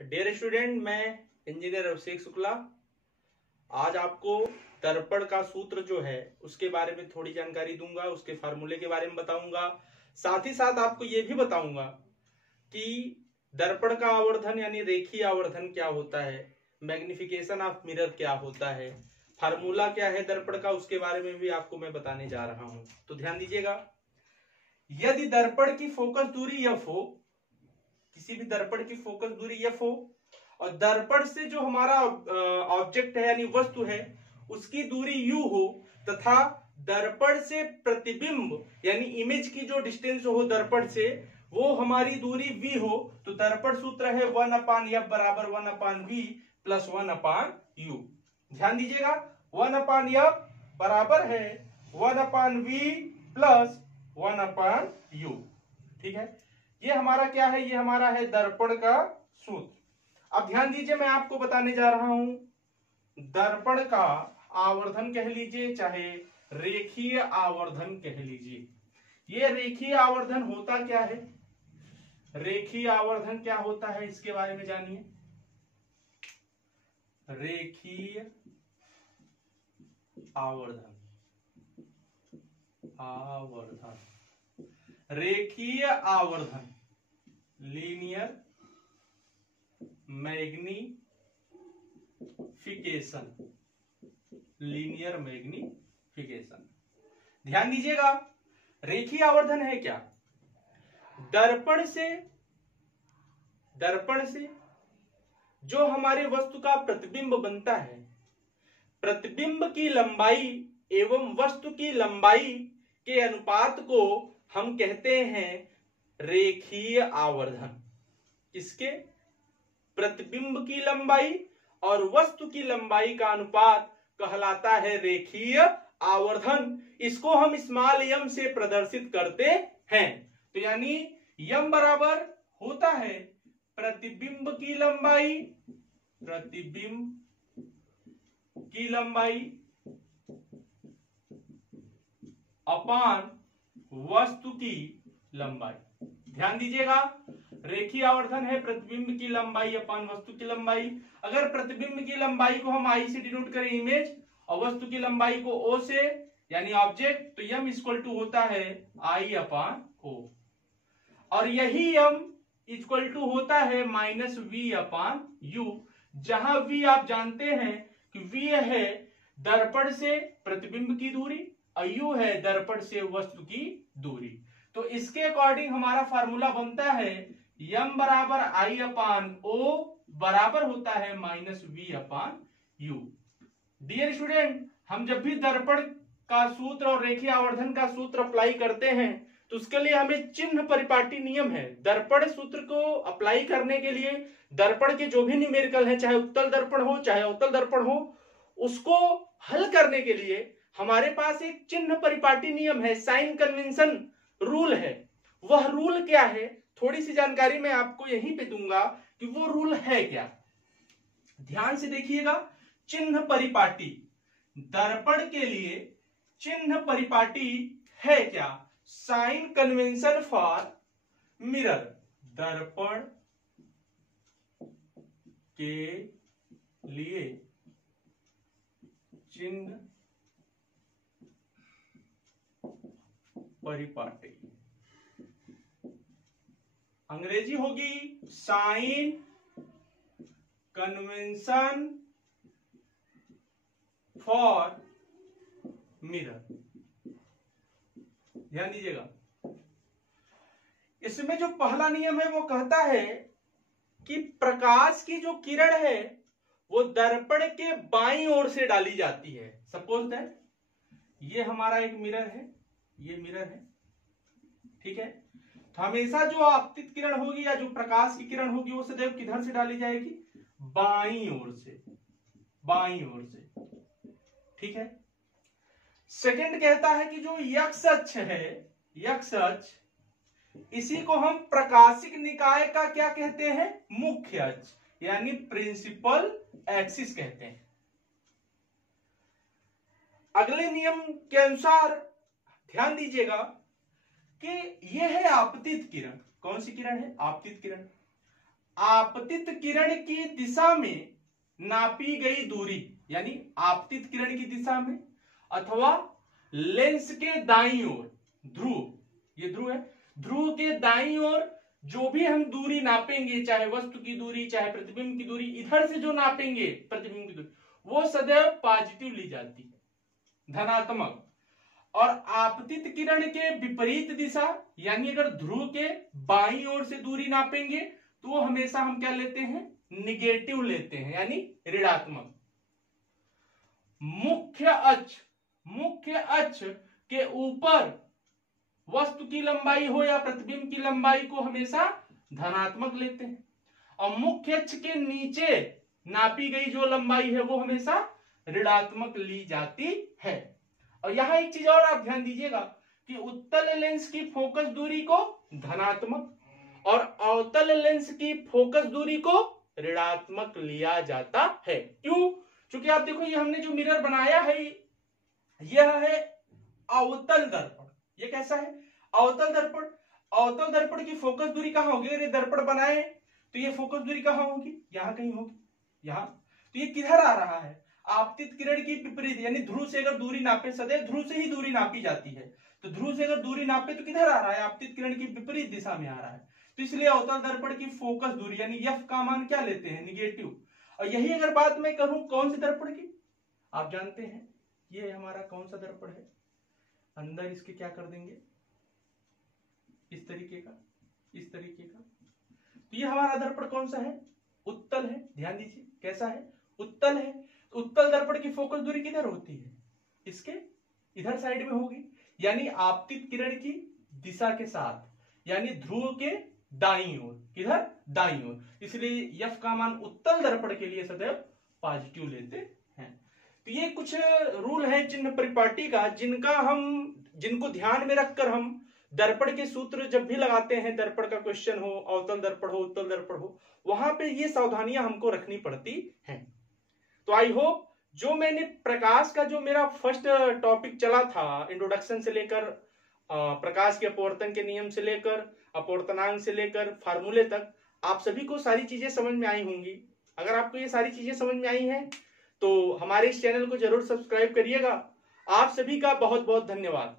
Dear student, मैं engineer अभिषेक शुक्ला आज आपको दर्पण का सूत्र जो है उसके बारे में थोड़ी जानकारी दूंगा, उसके फार्मूले के बारे में बताऊंगा। साथ ही साथ आपको ये भी बताऊंगा कि दर्पण का आवर्धन यानी रेखीय आवर्धन क्या होता है, मैग्निफिकेशन ऑफ मिरर क्या होता है, फार्मूला क्या है दर्पण का, उसके बारे में भी आपको मैं बताने जा रहा हूं। तो ध्यान दीजिएगा, यदि दर्पण की फोकस दूरी f हो, किसी भी दर्पण की फोकस दूरी f हो और दर्पण से जो हमारा ऑब्जेक्ट है यानी वस्तु है उसकी दूरी u हो तथा दर्पण से प्रतिबिंब यानी इमेज की जो डिस्टेंस हो दर्पण से वो हमारी दूरी v हो, तो दर्पण सूत्र है 1/f बराबर 1/v प्लस 1/u। ध्यान दीजिएगा, 1/f बराबर है 1/v प्लस 1/u। ठीक है, ये हमारा क्या है, ये हमारा है दर्पण का सूत्र। अब ध्यान दीजिए, मैं आपको बताने जा रहा हूं दर्पण का आवर्धन कह लीजिए चाहे रेखीय आवर्धन कह लीजिए। ये रेखीय आवर्धन होता क्या है, रेखीय आवर्धन क्या होता है इसके बारे में जानिए। रेखीय आवर्धन, रेखीय आवर्धन लीनियर मैग्निफिकेशन, लीनियर मैग्निफिकेशन। ध्यान दीजिएगा, रेखीय आवर्धन है क्या, दर्पण से जो हमारे वस्तु का प्रतिबिंब बनता है, प्रतिबिंब की लंबाई एवं वस्तु की लंबाई के अनुपात को हम कहते हैं रेखीय आवर्धन। किसके, प्रतिबिंब की लंबाई और वस्तु की लंबाई का अनुपात कहलाता है रेखीय आवर्धन। इसको हम स्मॉल m से प्रदर्शित करते हैं। तो यानी m बराबर होता है प्रतिबिंब की लंबाई, अपान वस्तु की लंबाई। ध्यान दीजिएगा, रेखीय आवर्धन है प्रतिबिंब की लंबाई अपान वस्तु की लंबाई। अगर प्रतिबिंब की लंबाई को हम I से डिनोट करें इमेज और वस्तु की लंबाई को O से यानी ऑब्जेक्ट, तो m इक्वल टू होता है I/O और यही m इक्वल टू होता है -v/u, जहां v आप जानते हैं कि v है दर्पण से प्रतिबिंब की दूरी और u है दर्पण से वस्तु की दूरी। तो इसके अकॉर्डिंग हमारा फार्मूला बनता है m बराबर I/O बराबर होता है -v/u। डियर स्टूडेंट, हम जब भी दर्पण का सूत्र और रेखीय आवर्धन का सूत्र अप्लाई करते हैं तो उसके लिए हमें चिन्ह परिपाटी नियम है। दर्पण सूत्र को अप्लाई करने के लिए दर्पण के जो भी न्यूमेरिकल है, चाहे उत्तल दर्पण हो चाहे अवतल दर्पण हो, उसको हल करने के लिए हमारे पास एक चिन्ह परिपाटी नियम है, साइन कन्वेंशन रूल है। वह रूल क्या है, थोड़ी सी जानकारी मैं आपको यहीं पे दूंगा कि वो रूल है क्या। ध्यान से देखिएगा, चिन्ह परिपाटी, दर्पण के लिए चिन्ह परिपाटी है क्या, साइन कन्वेंशन फॉर मिरर, दर्पण के लिए चिन्ह परिपाटी, अंग्रेजी होगी साइन कन्वेंशन फॉर मिरर। ध्यान दीजिएगा, इसमें जो पहला नियम है वो कहता है कि प्रकाश की जो किरण है वो दर्पण के बाईं ओर से डाली जाती है। सपोज दैट ये हमारा एक मिरर है, ये मिरर है, ठीक है। तो हमेशा जो आपतित किरण होगी या जो प्रकाश की किरण होगी वो सदैव किधर से डाली जाएगी, बाईं ओर से, बाईं ओर से, ठीक है। सेकंड कहता है कि जो यक्ष अक्ष है, यक्ष अक्ष, इसी को हम प्रकाशिक निकाय का क्या कहते हैं, मुख्य अक्ष यानी प्रिंसिपल एक्सिस कहते हैं। अगले नियम के अनुसार ध्यान दीजिएगा कि यह है आपतित किरण। कौन सी किरण है, आपतित किरण। आपतित किरण की दिशा में नापी गई दूरी, यानी आपतित किरण की दिशा में अथवा लेंस के दाईं ओर, ध्रुव, ये ध्रुव है, ध्रुव के दाईं ओर जो भी हम दूरी नापेंगे, चाहे वस्तु की दूरी चाहे प्रतिबिंब की दूरी, इधर से जो नापेंगे प्रतिबिंब की दूरी, वो सदैव पॉजिटिव ली जाती है, धनात्मक। और आपतित किरण के विपरीत दिशा, यानी अगर ध्रुव के बाईं ओर से दूरी नापेंगे तो वो हमेशा हम क्या लेते हैं, निगेटिव लेते हैं, यानी ऋणात्मक। मुख्य अक्ष के ऊपर वस्तु की लंबाई हो या प्रतिबिंब की लंबाई को हमेशा धनात्मक लेते हैं, और मुख्य अक्ष के नीचे नापी गई जो लंबाई है वो हमेशा ऋणात्मक ली जाती है। और यहां एक चीज और आप ध्यान दीजिएगा कि उत्तल लेंस की फोकस दूरी को धनात्मक और अवतल लेंस की फोकस दूरी को ऋणात्मक लिया जाता है। क्यों? क्योंकि आप देखो, ये हमने जो मिरर बनाया है यह है अवतल दर्पण। ये कैसा है? अवतल दर्पण। अवतल दर्पण की फोकस दूरी कहां होगी? अगर ये दर्पण बनाए तो ये फोकस दूरी कहां होगी? यहां कहीं होगी, यहां। तो ये किधर आ रहा है? आपतित किरण की विपरीत, यानी ध्रुव से अगर दूरी नापे, सदैव ध्रुव से ही दूरी नापी जाती है, तो ध्रुव से अगर दूरी नापे तो किधर आ रहा है? आपतित किरण की विपरीत दिशा में आ रहा है। तो इसलिए अवतल दर्पण की फोकस दूरी यानी एफ का मान क्या लेते हैं? निगेटिव। और यही अगर बात मैं करूं कौन से दर्पण की, आप जानते हैं ये हमारा कौन सा दर्पण है, अंदर इसके क्या कर देंगे, इस तरीके का, इस तरीके का। तो ये हमारा दर्पण कौन सा है? उत्तल है। ध्यान दीजिए कैसा है? उत्तल है। तो उत्तल दर्पण की फोकस दूरी किधर होती है? इसके इधर साइड में होगी, यानी आपतित किरण की दिशा के साथ, यानी ध्रुव के दाईं ओर। किधर? दाईं ओर। इसलिए एफ का मान उत्तल दर्पण के लिए सदैव पॉजिटिव लेते हैं। तो ये कुछ रूल है चिन्ह परिपाटी का, जिनको ध्यान में रखकर हम दर्पण के सूत्र जब भी लगाते हैं, दर्पण का क्वेश्चन हो, अवतल दर्पण हो, उत्तल दर्पण हो, वहां पे ये सावधानियां हमको रखनी पड़ती हैं। तो आई होप जो मैंने प्रकाश का जो मेरा फर्स्ट टॉपिक चला था, इंट्रोडक्शन से लेकर प्रकाश के अपवर्तन के नियम से लेकर अपवर्तनांक से लेकर फार्मूले तक, आप सभी को सारी चीजें समझ में आई होंगी। अगर आपको ये सारी चीजें समझ में आई हैं तो हमारे इस चैनल को जरूर सब्सक्राइब करिएगा। आप सभी का बहुत बहुत धन्यवाद।